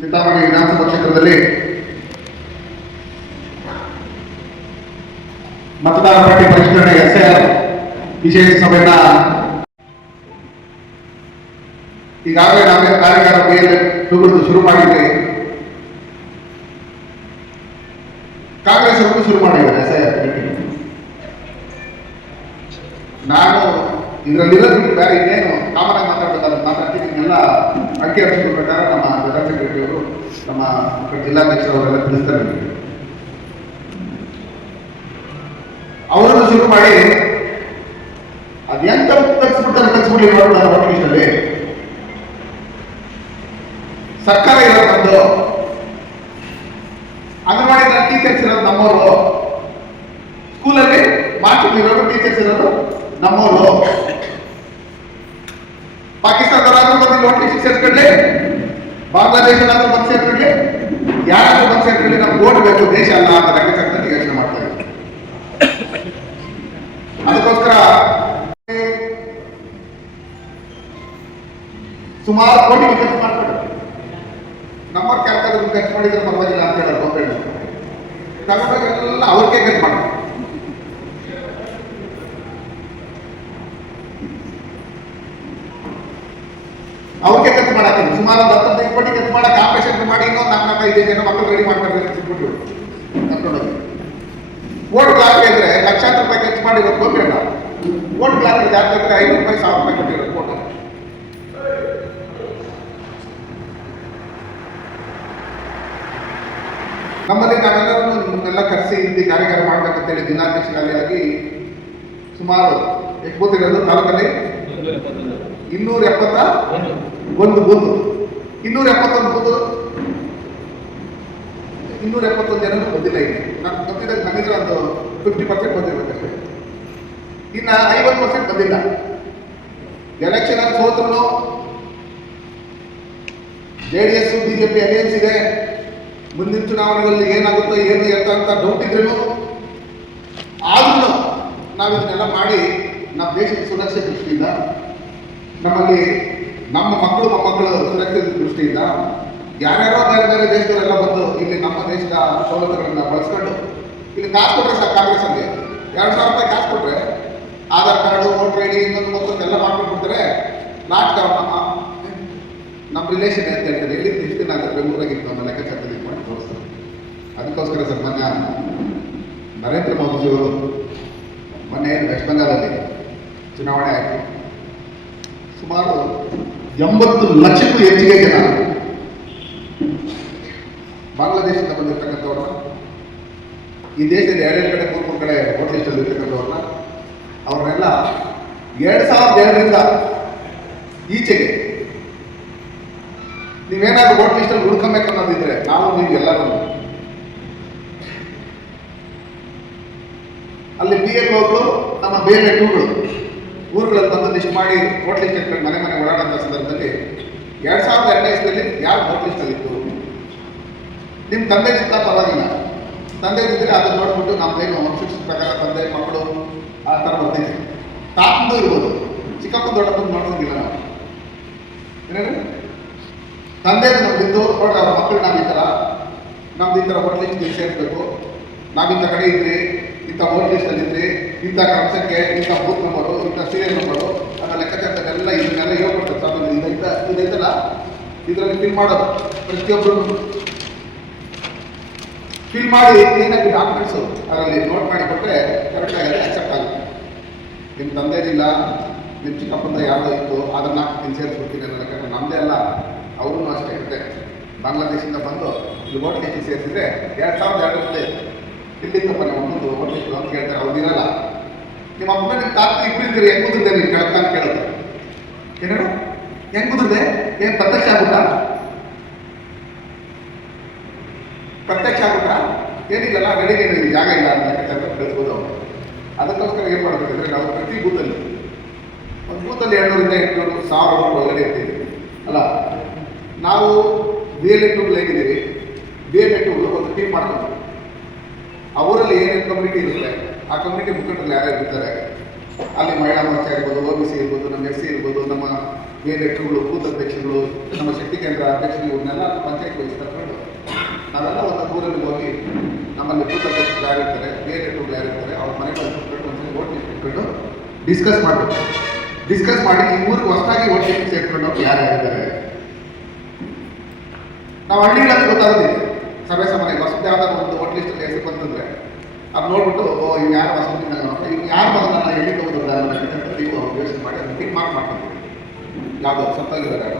ಚಿಂತಾಮಣಿ ವಿಧಾನಸಭಾ ಕ್ಷೇತ್ರದಲ್ಲಿ ಮತದಾರ ಪಟ್ಟಿ ಪರಿಷ್ಕರಣೆ SIR ವಿಶೇಷ ಸಭೆಯನ್ನ ಈಗಾಗಲೇ ನಾವೇ ಕಾರ್ಯಾಗಾರ ತುಗುದು ಶುರು ಮಾಡಿದ್ವಿ. ಕಾಂಗ್ರೆಸ್ ಅವರು ಶುರು ಮಾಡಿದ್ದಾರೆ SIR. ನಾನು ಇದರಲ್ಲಿರೋದು ಬೇರೆ ಇನ್ನೇನು ಕಾಮನ್ ಆಗಿ ಮಾತಾಡ್ತೀನಿ. ಎಲ್ಲ ಅಂಕಿ ಅಂಶಗಳ ಪ್ರಕಾರ ನಮ್ಮ ಜನರಲ್ ಸೆಕ್ರೆಟರಿ ಅವರು, ನಮ್ಮ ಜಿಲ್ಲಾಧ್ಯಕ್ಷರವರೆಲ್ಲ ತಿಳಿಸ್ತಾರೆ. ಅವರನ್ನು ಶುರು ಮಾಡಿ ಅದೆಂತ ಕಲಿಸ್ಬಿಡ್ಲಿ ನೋಡೋಣ. ಸರ್ಕಾರ ಇರೋದು ನಮ್ದು, ಅಂಗನವಾಡಿ ಟೀಚರ್ಸ್ ಇರೋದು ನಮ್ಮವರು, ಸ್ಕೂಲಲ್ಲಿ ಮಾಸ್ಟರ್ ಇರೋರು ಟೀಚರ್ಸ್ ಇರೋದು ನಮ್ಮವರು. ಪಾಕಿಸ್ತಾನದವರಾದ್ರೂ ಬಂದು ನೋಟಿಸ್ ಸೇರ್ಕೊಂಡ್ಲಿ, ಬಾಂಗ್ಲಾದೇಶದಾದ್ರೂ ಬಂದು ಸೇರ್ಕೊಂಡ್ಲಿ, ಯಾರಾದ್ರೂ ಬಂದು ಸೇರ್ಕೊಂಡ್ಲಿ, ನಮ್ಗೆ ಓಟ್ ಬೇಕು, ದೇಶ ಅಲ್ಲ ಅಂತ ಲೆಕ್ಕಾಚಾರದಲ್ಲಿ ಯೋಚನೆ ಮಾಡ್ತಾ ಇದ್ದಾರೆ. ಅದಕ್ಕೋಸ್ಕರ ಸುಮಾರು ಕೋಟಿ ಖರ್ಚು ಮಾಡ್ತಾರೆ. ನಮ್ಮ ಕ್ಯಾಲ್ಕಾದ್ರು ಖರ್ಚು ಮಾಡಿದ್ರೆ ಪರವಾಗಿಲ್ಲ ಅಂತ ಹೇಳೋದು ಗೋಪೇಟು ತಗೊಂಡಾಗೆಲ್ಲ ಅವ್ರಿಗೆ ಖರ್ಚು ಮಾಡ್ತಾರೆ. ಅವ್ರಿಗೆ ಖರ್ಚು ಮಾಡಾಕಿಲ್ಲ. ಸುಮಾರು 10-15 ಕೋಟಿ ಖರ್ಚು ಮಾಡಕ್ಕೆ ಆಪರೇಷನ್ ಮಾಡಿ ಇನ್ನೊಂದು 4-5 ಜನ ಮಕ್ಕಳು ರೆಡಿ ಮಾಡ್ತಾರೆ ಸಿಕ್ಬಿಟ್ಟು ಕರ್ಕೊಂಡೋಗಿ. ಓಟ್ ಬ್ಲಾಕ್ ಇದ್ರೆ ಲಕ್ಷಾಂತರ ರೂಪಾಯಿ ಖರ್ಚು ಮಾಡಿರೋದು ಗೋಪೇಟ. ಓಟ್ ಬ್ಲಾಕ್ ಇದೆ ಯಾಕಂದ್ರೆ 500 ರೂಪಾಯಿ 1000 ರೂಪಾಯಿ ಕೊಟ್ಟಿರೋದು ಓಟ್. ನಮ್ಮಲ್ಲಿ ನಾವೆಲ್ಲರೂ ನಿಮ್ಮನ್ನೆಲ್ಲ ಕರೆಸಿ ಇಲ್ಲಿ ಕಾರ್ಯಾಗಾರ ಮಾಡ್ಬೇಕಂತೇಳಿ ಜಿಲ್ಲಾಧ್ಯಕ್ಷರಾಗಿ ಸುಮಾರು ಎಷ್ಟು ಗೊತ್ತಿರೋದು ತಾಲೂಕಲ್ಲಿ 271 ಬೂತು, 271 ಬೂತು, 271 ಜನರು ಬಂದಿಲ್ಲ. ಇಲ್ಲಿ ನಾನು ಗೊತ್ತಿದ್ದಾಗ ನನಗಿದ್ರೆ ಒಂದು 50% ಬಂದಿರ್ಬೇಕಷ್ಟೇ. ಇನ್ನ 50% ಬಂದಿಲ್ಲ. ಎಲೆಕ್ಷನ್ ಅಲ್ಲಿ ಸೋತ್ರು JDS BJP ಅಲಯನ್ಸ್ ಇದೆ. ಮುಂದಿನ ಚುನಾವಣೆಗಳಲ್ಲಿ ಏನಾಗುತ್ತೋ ಏನು ಅಂತ ಡೌಟ್ ಇದ್ರೂ ಆದ್ರೂ ನಾವು ಇದನ್ನೆಲ್ಲ ಮಾಡಿ ನಮ್ಮ ದೇಶದ ಸುರಕ್ಷೆ ದೃಷ್ಟಿಯಿಂದ, ನಮ್ಮಲ್ಲಿ ನಮ್ಮ ಮಕ್ಕಳು ಮೊಮ್ಮಕ್ಕಳು ಸುರಕ್ಷತೆ ದೃಷ್ಟಿಯಿಂದ ಯಾರ್ಯಾರೋ ಬೇರೆ ಬೇರೆ ದೇಶದವರೆಲ್ಲ ಬಂದು ಇಲ್ಲಿ ನಮ್ಮ ದೇಶದ ಸವಲತ್ತುಗಳನ್ನ ಬಳಸ್ಕೊಂಡು ಇಲ್ಲಿ ಕಾಸು ಕೊಟ್ಟರೆ ಸರ್, ಕಾಂಗ್ರೆಸ್ ಅಲ್ಲಿ 2,000 ರೂಪಾಯಿ ಕಾಸು ಕೊಟ್ಟರೆ ಆಧಾರ್ ಕಾರ್ಡು, ವೋಟರ್ ID ಇನ್ನೊಂದು ಮತ್ತೊಂದೆಲ್ಲ ಮಾಡ್ಕೊಟ್ಬಿಡ್ತಾರೆ. ಲಾಸ್ಟ್ ನಮ್ಮ ರಿಲೇಷನ್ ಅಂತ ಹೇಳ್ತಾರೆ. ಎಲ್ಲಿ ಇಷ್ಟು ದಿನ ಅಂದರೆ ಬೆಂಗಳೂರಾಗಿತ್ತು ಅನ್ನೋ ಲೆಕ್ಕಾಚಾರದಲ್ಲಿ ಮಾಡಿ ತೋರಿಸ್ತಾರೆ. ಅದಕ್ಕೋಸ್ಕರ ಸರ್ ಮೊನ್ನೆ ನರೇಂದ್ರ ಮೋದಿಜಿಯವರು ಮೊನ್ನೆ ವೆಸ್ಟ್ ಬೆಂಗಾಲಲ್ಲಿ ಚುನಾವಣೆ ಆಯಿತು. ಸುಮಾರು 80 ಲಕ್ಷಕ್ಕೂ ಹೆಚ್ಚಿಗೆ ಜನ ಬಾಂಗ್ಲಾದೇಶದಿಂದ ಬಂದಿರ್ತಕ್ಕಂಥವ್ರನ್ನ, ಈ ದೇಶದ 2 ಕಡೆ 3 ಕಡೆ ವೋಟ್ ಲಿಸ್ಟಲ್ಲಿ ಇರ್ತಕ್ಕಂಥವ್ರನ್ನ, ಅವ್ರನ್ನೆಲ್ಲ 2002ರಿಂದ ಈಚೆಗೆ ನೀವೇನಾದ್ರೂ ವೋಟ್ ಲಿಸ್ಟಲ್ಲಿ ಉಳ್ಕೊಬೇಕು ಅನ್ನೋದಿದ್ರೆ ನಾವು ನೀವು ಎಲ್ಲರೂ ಅಲ್ಲಿ BLOಗಳು ನಮ್ಮ ಬೇರೆ ಊರುಗಳಲ್ಲಿ ಬಂದು ಲಿಸ್ಟ್ ಮಾಡಿ ವೋಟ್ ಲಿಸ್ಟ್ ಇಟ್ಕೊಂಡು ಮನೆ ಓಡಾಡೋಂಥ ಸಂದರ್ಭದಲ್ಲಿ 2002 ಯಾರು ವೋಟ್ ಲಿಸ್ಟಲ್ಲಿ ಇತ್ತು, ನಿಮ್ಮ ತಂದೆ ಚಿಕ್ಕ ಪರವಾಗಿಲ್ಲ, ತಂದೆ ಇದ್ದರೆ ಅದನ್ನು ನೋಡ್ಬಿಟ್ಟು ನಮ್ದೇನು ವಂಶಿಕ್ಷ ಪ್ರಕಾರ ತಂದೆ ಮಕ್ಕಳು ಆ ಥರ ಬರ್ತಿದ್ವಿ. ತಾತಂದು ಇರ್ಬೋದು, ಚಿಕ್ಕಪ್ಪನ ದೊಡ್ಡಪ್ಪನ ನೋಡ್ಸೋದಿಲ್ಲ ನಾವು. ಏನೇನು ತಂದೆದು ನಮ್ದಿದ್ದು ನೋಡ್ರಿ, ಅವ್ರ ಮಕ್ಕಳು ನಮ್ದು ಈ ಥರ ವೋಟ್ ಲಿಸ್ಟ್ಗೆ ಸೇರಿಸ್ಬೇಕು, ನಾವಿಂಥ ಕಡೆ ಇದ್ರಿ, ಇಂಥ ವೋಟ್ ಲಿಸ್ಟಲ್ಲಿ ಇದ್ರಿ, ಇಂಥ ಕ್ರಮಸಂಖ್ಯೆ, ಇಂಥ ಬೂತ್ ನಂಬರು, ಇಂಥ ಸೀರಿಯಲ್ ನಂಬರು, ಅದರ ಲೆಕ್ಕಾಚಾರದಲ್ಲೆಲ್ಲ ಇದನ್ನೆಲ್ಲ ಹೇಳ್ಕೊಡ್ತಾರೆ. ಸಾಧನ ಇದೈತಲ್ಲ, ಇದರಲ್ಲಿ ಫಿಲ್ ಮಾಡೋದು ಪ್ರತಿಯೊಬ್ಬರು ಫಿಲ್ ಮಾಡಿ ಏನಾಗಿ ಡಾಕ್ಯುಮೆಂಟ್ಸು ಅದರಲ್ಲಿ ನೋಟ್ ಮಾಡಿ ಕೊಟ್ಟರೆ ಕರೆಕ್ಟಾಗಿ ಅಕ್ಸೆಪ್ಟ್ ಆಗುತ್ತೆ. ನಿಮ್ಮ ತಂದೆದಿಲ್ಲ, ನಿಮ್ಮ ಚಿಕ್ಕಪ್ಪಂದ ಯಾವುದೋ ಇತ್ತು ಅದನ್ನು ನಾನು ಸೇರಿಸ್ಬಿಡ್ತೀನಿ ಅನ್ನೋ ಲೆಕ್ಕ ನಮ್ಮದೇ ಅಲ್ಲ, ಅವ್ರೂ ಅಷ್ಟೇ ಇರುತ್ತೆ. ಬಾಂಗ್ಲಾದೇಶದಿಂದ ಬಂದು ಇಲ್ಲಿ ವೋಟ್ ಲಿಸ್ಟಿಗೆ ಸೇರಿಸಿದ್ರೆ 2002 ಇಲ್ಲಿಂದಪ್ಪ ನೀವು ಒಬ್ಬಂದು ವೋಟ್ ಲಿಸ್ಟ್ ಅಂತ ಹೇಳ್ತಾರೆ. ಅವ್ರಿರಲ್ಲ. ನಿಮ್ಮ ಅಪ್ಪ ನಿಮ್ಮ ತಾತ ಇಬ್ಬರು ಇದ್ದೀರಿ, ಹೆಂಗೆ ಕುದುರ್ದೆ ನೀವು ಕೇಳ್ತಾನೆ ಕೇಳೋದು ಏನೇನು ಹೆಂಗೆ ಕುದುರ್ದೆ, ಏನು ಪ್ರತ್ಯಕ್ಷ ಆಗ್ಬಿಟ್ಟ, ಪ್ರತ್ಯಕ್ಷ ಆಗ್ಬಿಟ್ಟ ಏನಿಲ್ಲಲ್ಲ, ಗಡಿಗೇನು ಜಾಗ ಇಲ್ಲ ಅಂತ ಲೆಕ್ಕಾಚಾರ ಬೆಳೆಸ್ಬೋದು ಅವರು. ಅದಕ್ಕೋಸ್ಕರ ಏನು ಮಾಡಬೇಕಂದ್ರೆ ನಾವು ಪ್ರತಿ ಬೂತಲ್ಲಿ ಒಂದು ಬೂತಲ್ಲಿ 700ರಿಂದ 800-1000 ಒಳಗಡೆ ಇರ್ತೀವಿ ಅಲ್ಲ. ನಾವು BLOಗಳು ಹೇಗಿದ್ದೀವಿ, BLOಗಳು ಒಂದು ಟೀಮ್ ಮಾಡ್ಕೊಂಡು ಆ ಊರಲ್ಲಿ ಏನೇನು ಕಮ್ಯುನಿಟಿ ಇರುತ್ತೆ ಆ ಕಮ್ಯುನಿಟಿ ಮುಖಂಡರಲ್ಲಿ ಯಾರ್ಯಾರು ಇರ್ತಾರೆ, ಅಲ್ಲಿ ಮಹಿಳಾ ಮೋರ್ಚಾ ಇರ್ಬೋದು, OBC ಇರ್ಬೋದು, ನಮ್ಮ SC ಇರ್ಬೋದು, ನಮ್ಮ BLOಗಳು, ಬೂತ್ ಅಧ್ಯಕ್ಷಗಳು, ನಮ್ಮ ಶಕ್ತಿ ಕೇಂದ್ರ ಅಧ್ಯಕ್ಷರು ಇವ್ರನ್ನೆಲ್ಲ ಪಂಚಾಯತ್ ವಹಿಸಿ ಕರ್ಕೊಂಡು ನಾವೆಲ್ಲ ಒಂದು ಊರಲ್ಲಿ ಹೋಗಿ ನಮ್ಮಲ್ಲಿ ಬೂತ್ ಅಧ್ಯಕ್ಷರು ಯಾರಿರ್ತಾರೆ, ಬೇರೆ ಯಾರಿರ್ತಾರೆ, ಅವ್ರ ಮನೆಗಳಲ್ಲಿ ಕೂತ್ಕೊಂಡು ಒಂದ್ಸರಿ ಓಟ್ ಲಿಸ್ಟ್ ಇಟ್ಕೊಂಡು ಡಿಸ್ಕಸ್ ಮಾಡಬೇಕು. ಡಿಸ್ಕಸ್ ಮಾಡಿ ಈ ಊರಿಗೆ ಹೊಸದಾಗಿ ಓಟ್ ಲಿಸ್ಟ್ ಸೇರ್ಕೊಂಡು ಯಾರು ಯಾರಿದ್ದಾರೆ. ನಾವು ಹಳ್ಳಿಗಳಲ್ಲಿ ಗೊತ್ತಾಗೋದಿಲ್ಲ, ಸಭೆ ಸಮಯ ಹೊಸದು ಯಾವ್ದಾದ್ರು ಒಂದು ಓಟ್ ಲಿಸ್ಟ್ ಹೆಸರು ಬಂತಂದ್ರೆ ಅದು ನೋಡ್ಬಿಟ್ಟು ಇವ್ ಯಾರು ಹೊಸದಿನ ಇವ್ ಯಾರು ನನ್ನ ಎಲ್ಲಿ ಹೋಗೋದಿಲ್ಲ ಅಂತ ನೀವು ಯೋಚನೆ ಮಾಡಿ ಅದನ್ನು ಟಿಕ್ ಮಾಡ್ಕೊತೀವಿ. ಯಾವುದೋ ಸತ್ತಾಗಿದ್ದಾರೆ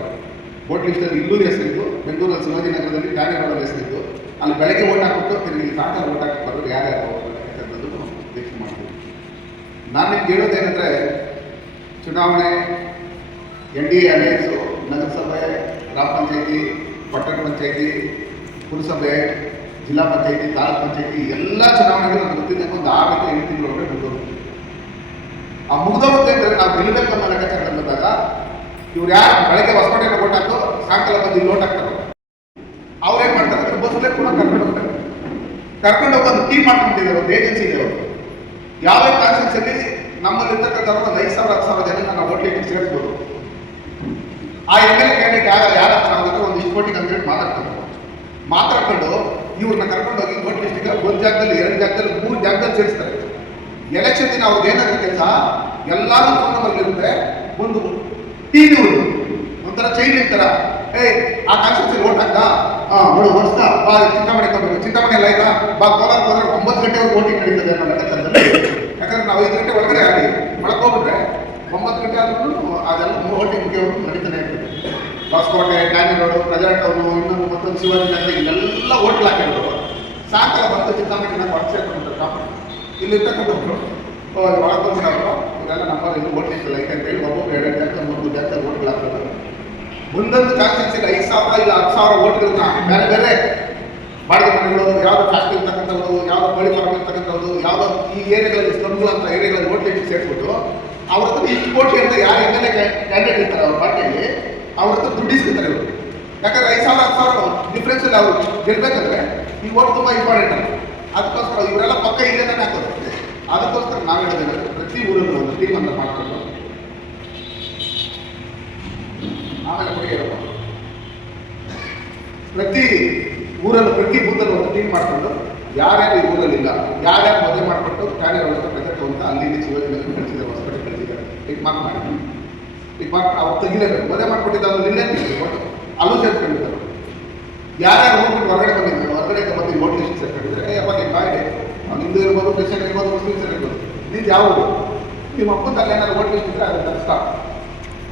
ಓಟ್ ಲಿಸ್ಟಲ್ಲಿ ಇಲ್ಲೂರು ಹೆಸರಿದ್ದು, ಬೆಂಗಳೂರಲ್ಲಿ ಶಿವಾಜಿನಗರದಲ್ಲಿ ಠಾಣೆ ರೋಡಲ್ಲಿ ಹೆಸರಿದ್ದು, ಅಲ್ಲಿ ಬೆಳಗ್ಗೆ ಓಟ್ ಹಾಕ್ಬಿಟ್ಟು ತಿರುಗಿ ಸಾಯಂಕಾಲ ಓಟ್ ಹಾಕಿ ಬರೋದು ಯಾರ್ಯಾರು ಅಂತಕ್ಕಂಥದ್ದು ಯೋಚನೆ ಮಾಡ್ತೀವಿ. ನಾನು ನಿಮ್ಗೆ ಹೇಳೋದೇನೆಂದರೆ, ಚುನಾವಣೆ NDA ಅಲಯನ್ಸು, ನಗರಸಭೆ, ಗ್ರಾಮ ಪಂಚಾಯತಿ, ಪಟ್ಟಣ ಪಂಚಾಯತಿ, ಪುರಸಭೆ, ಜಿಲ್ಲಾ ಪಂಚಾಯತಿ, ತಾಲೂಕು ಪಂಚಾಯತಿ ಎಲ್ಲ ಚುನಾವಣೆಗಳು ನಮ್ಗೆ ಗೊತ್ತಿದ್ದಂಗೆ ಒಂದು 6 8 ತಿಂಗಳೊಳಗೆ ಮುಗಿದೋಗುತ್ತೆ. ಆ ಮುಗಿದೋಗುತ್ತೆ ಅಂದರೆ ನಾವು ಗೆಲ್ಲಬೇಕನ್ನೋ ಲೆಕ್ಕಾಚಾರ ಬಂದಾಗ ಇವ್ರು ಯಾರು ಬೆಳಗ್ಗೆ ಹೊಸಕೋಟೆಗೆ ಓಟ್ ಹಾಕೋ ಸಾಯಂಕಾಲ ಬಂದು ಇಲ್ಲಿ ಓಟ್ ಹಾಕ್ತಾರೆ. ಅವ್ರೇನು ಮಾಡ್ತಾರೆ ಅಂದರೆ ಬಸ್ಸಲ್ಲೇ ಕೂಡ ಕರ್ಕೊಂಡು ಹೋಗ್ತಾರೆ. ಕರ್ಕೊಂಡು ಹೋಗಿ ಒಂದು ಟೀಮ್ ಮಾಡ್ಕೊಂಡಿದ್ದಾರೆ, ಒಂದು ಏಜೆನ್ಸಿ ಇದೆ. ಅವರು ಯಾವ ಕಾನ್ಸ್ಟಿಟ್ಯೂನ್ಸಿಯಲ್ಲಿ ನಮ್ಮಲ್ಲಿ ಇರ್ತಕ್ಕಂಥವ್ರು ಒಂದು 5,000 10,000 ಜನ ನಾವು ಓಟ್ ಲಿಸ್ಟ್ ಸೇರಿಸ್ಬೋದು. ಆ MLA ಕ್ಯಾಂಡಿಡೇಟ್ ಯಾರ ಆಗುತ್ತೆ ಒಂದಿಷ್ಟು ಕೋಟಿಗೆ ಅಂತ ಮಾತಾಡ್ಕೊಂಡು ಇವ್ರನ್ನ ಕರ್ಕೊಂಡು ಹೋಗಿ ಓಟ್ ಲಿಸ್ಟಿಗೆ ಒಂದು ಜಾಗದಲ್ಲಿ 2 ಜಾಗದಲ್ಲಿ 3 ಜಾಗದಲ್ಲಿ ಸೇರಿಸ್ತಾರೆ. ಎಲೆಕ್ಷನ್ ದಿನ ಅವ್ರದ್ದು ಏನಾಗುತ್ತೆ ಕೆಲಸ, ಎಲ್ಲರೂ ಫೋನ್ ನಂಬರ್ ಇರುತ್ತೆ, ಒಂದು ಟೀಮ್ ಇವರು ಒಂಥರ ಚೈನ್ ಇರ್ತಾರ. ಆ ಕಾನ್ಸ್ಟಿಟ್ಯೂನ್ಸಿ ಓಟ್ ಹಾಕ್ತಾ ನೋಡು ಓಡಿಸ್ತಾ ಬಾ ಚಿಂತಾಮಣಿ ತಗೋಬೇಕು, ಚಿಂತಾಮಣಿ ಎಲ್ಲ ಆಯ್ತಾ ಬಾ ಕೋಲಾರ ಹೋದ್ರೆ 9 ಗಂಟೆವರೆಗೆ ವೋಟಿಂಗ್ ನಡೀತದೆ ಅನ್ನೋ ಲೆಕ್ಕಾಚಾರದಲ್ಲಿ. ಯಾಕಂದ್ರೆ ನಾವು 5 ಗಂಟೆ ಒಳಗಡೆ ಆಗಲಿ ಮಳಕೋಗ್ಬಿಟ್ರೆ 9 ಗಂಟೆ ಆದ್ರೂ ಅದೆಲ್ಲ ವೋಟಿಂಗ್ ಮುಗಿಯೋರು ನಡೀತಾನೆ ಇರ್ತದೆ. ಹೊಸಕೋಟೆ, ಗಾಂಧಿ ರೋಡು, ಪ್ರಜಾ ಟೌನು, ಇನ್ನೊಂದು ಮತ್ತೊಂದು ಶಿವಾಜಿನಗರ ಇಲ್ಲೆಲ್ಲ ಹೋಟ್ಲ್ ಹಾಕಿರೋರು ಸಾಯಂಕಾಲ ಬಂದು ಚಿಂತಾಮಣಿನ ಹೊರಗೆ ಸೇರ್ಕೊಂಡಿರ್ತಾರೆ. ಕಾಪು ಇಲ್ಲಿರ್ತಕ್ಕಂಥವ್ರು ಒಳಗೊಂಡು ಇದೆಲ್ಲ ನಮ್ಮಲ್ಲಿ ಇಲ್ಲಿ ಓಟ್ ಲಿಸ್ಟ್ ಲೈಕ್ ಅಂತೇಳಿ ಒಬ್ಬೊಬ್ಬರು 2 ಜಾಗ 3 ಜಾಗದಲ್ಲಿ ಓಟ್ಗಳು ಹಾಕ್ತಾರೆ. ಒಂದೊಂದು ಕಾನ್ಸ್ಟಿಟ್ಯೂನ್ಸಿಗೆ 5,000 ಇಲ್ಲ 10,000 ಓಟ್ಗಳನ್ನ ಬೇರೆ ಬೇರೆ ಬಾಡಿಗೆ ಮನೆಗಳು, ಯಾವ್ದು ಫ್ಯಾಕ್ಟ್ರಿ ಇರ್ತಕ್ಕಂಥದ್ದು, ಯಾವ್ದು ಕೋಳಿ ಫಾರ್ಮ್ ಇರ್ತಕ್ಕಂಥದ್ದು, ಯಾವ್ದು ಈ ಏರಿಯಾಗಳಲ್ಲಿ ಸ್ಲಮ್ಗಳು ಅಂತ ಏರಿಯಾಗಳಲ್ಲಿ ಓಟ್ ಲಿಸ್ಟ್ ಸೇರಿಸ್ಬಿಟ್ಟು ಅವ್ರ ಹತ್ರ ಇಷ್ಟು ಕೋಟಿ ಅಂತ ಯಾರು MLA ಕ್ಯಾಂಡಿಡೇಟ್ ಇರ್ತಾರೆ ಅವ್ರ ಪಾರ್ಟಿಯಲ್ಲಿ ಅವ್ರ ಹತ್ರ ದುಡ್ಡು ಇಸ್ಕೊತಾರೆ ಇವರು. ಯಾಕಂದ್ರೆ 5,000 10,000 ಡಿಫ್ರೆನ್ಸಲ್ಲಿ ಅವ್ರು ಗೆಲ್ಬೇಕಂದ್ರೆ ಈ ಓಟ್ ತುಂಬ ಇಂಪಾರ್ಟೆಂಟ್. ಅದಕ್ಕೋಸ್ಕರ ಇವರೆಲ್ಲ ಪಕ್ಕ ಇಲ್ಲೇ ತಾನೇ ಹಾಕೋದು. ಅದಕ್ಕೋಸ್ಕರ ನಾವು ಹೇಳೋದೇನಂದ್ರೆ ಪ್ರತಿ ಊರಲ್ಲೂ ಒಂದು ಟೀಮ್ ಅನ್ನು ಮಾಡ್ಕೊಂಡು ಆಮೇಲೆ ಕೊಡುಗೆಯಪ್ಪ ಪ್ರತಿ ಊರಲ್ಲೂ ಪ್ರತಿ ಬೂತಲ್ಲೂ ಒಂದು ಟೀಮ್ ಮಾಡಿಕೊಂಡು ಯಾರ್ಯಾರು ಈ ಊರಲ್ಲಿಲ್ಲ ಯಾರ್ಯಾರು ಮದುವೆ ಮಾಡಿಕೊಂಡು ಠಾಣೆ ಒಳಗೆ ಪ್ರಜೆಕ್ಟ್ ಅಂತ ಅಲ್ಲಿ ಶಿವಾಜಿನಗರ ಕಳಿಸಿದ್ದಾರೆ, ಹೊಸಪೇಟೆ ಕಳಿಸಿದ್ದಾರೆ. ಟಿಕ್ ಮಾರ್ಕ್ ಮಾಡಿ ಅವ್ರು ತೆಗಿಲೇಬೇಕು. ಮದುವೆ ಮಾಡಿಕೊಟ್ಟಿದ್ದು ನಿನ್ನೆ ಕೊಟ್ಟು ಅಲ್ಲೂ ಸೇರ್ಕೊಂಡಿದ್ದಾರೆ. ಯಾರ್ಯಾರು ಹೋಗ್ಬಿಟ್ಟು ಹೊರಗಡೆ ಬಂದಿದ್ದಾರೆ, ಹೊರಗಡೆ ಬಂದು ಓಟ್ ಲಿಸ್ಟ್ ಸೇರ್ಕೊಂಡಿದ್ದಾರೆ. ಅಪ್ಪ ನಿಮ್ಮ ಕಾಯಿಲೆ ಹಿಂದೂ ಇರ್ಬೋದು, ಕ್ರಿಶ್ಚಿಯನ್ ಇರ್ಬೋದು, ಮುಸ್ಲಿಮ್ಸ್ ಇರ್ಬೋದು, ನಿಂದು ಯಾವುದು ನಿಮ್ಮ ಅಪ್ಪಂದು ಅಲ್ಲಿ ಏನಾದ್ರು ಓಟ್ ಲಿಸ್ಟ್ ಇದ್ದರೆ ಅದನ್ನು ತರಿಸ್ತಾ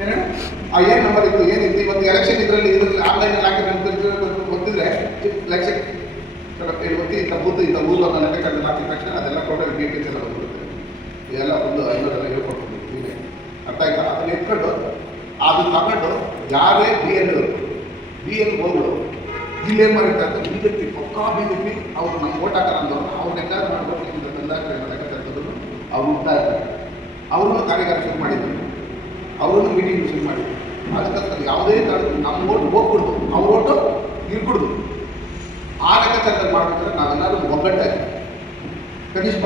ಏನು ಏನು ನಂಬರ್ ಇತ್ತು ಏನಿತ್ತು. ಇವತ್ತು ಎಲೆಕ್ಷನ್ ಇದರಲ್ಲಿ ಆನ್ಲೈನಲ್ಲಿ ಹಾಕಿ ಗೊತ್ತಿದ್ರೆ ಎಲೆಕ್ಷನ್ ಗೊತ್ತಿ ಇಂಥ ಬೂತ್ ಇಂಥ ಊರು ಅನ್ನೋ ಲೆಕ್ಕಾಚಾರ ಹಾಕಿದ ತಕ್ಷಣ ಅದೆಲ್ಲ ಟೋಟಲ್ ಡೀಟೇಲ್ಸ್ ಎಲ್ಲ ಬಂದ್ಬಿಡುತ್ತೆ. ಇದೆಲ್ಲ ಒಂದು ಐನೂರೆಲ್ಲ ಹೇಳ್ಕೊಡ್ತೀವಿ ನೀವೇ ಅರ್ಥ ಆಯ್ತಾ. ಅದನ್ನ ಇಟ್ಕೊಂಡು ಅದು ತಗೊಂಡು ಯಾರೇ BL ಹೋಗಳು ಇಲ್ಲೇನು ಮಾಡಿರ್ತಾರೆ BJP ಪಕ್ಕಾ BJP ಅವರು ನಮ್ಮ ಓಟ್ ಹಾಕಲ್ಲ ಅಂದವರು ಅವ್ರನ್ನೆಲ್ಲ ಮಾಡ್ಬೋದು ಲೆಕ್ಕಾಚಾರದನ್ನು ಅವ್ರು ಹೋಗ್ತಾ ಇರ್ತಾರೆ. ಅವ್ರನ್ನೂ ಕಾರ್ಯಗಾರ ಶುರು ಮಾಡಿದ್ರು, ಅವ್ರನ್ನೂ ಮೀಟಿಂಗ್ ಶುರು ಮಾಡಿದ್ರು. ಅದಕ್ಕೋಸ್ಕರ ಯಾವುದೇ ಕಾರಣಕ್ಕೂ ನಮ್ಮ ಓಟ್ ಹೋಗ್ಬಿಡ್ದು, ಅವ್ರ ಓಟು ಇರ್ಬಿಡ್ದು. ಆ ಲೆಕ್ಕಾಚಾರದಲ್ಲಿ ಮಾಡ್ಬೇಕಾದ್ರೆ ನಾವೆಲ್ಲರೂ ಒಗ್ಗಟ್ಟಾಗಿ ಕನಿಷ್ಠ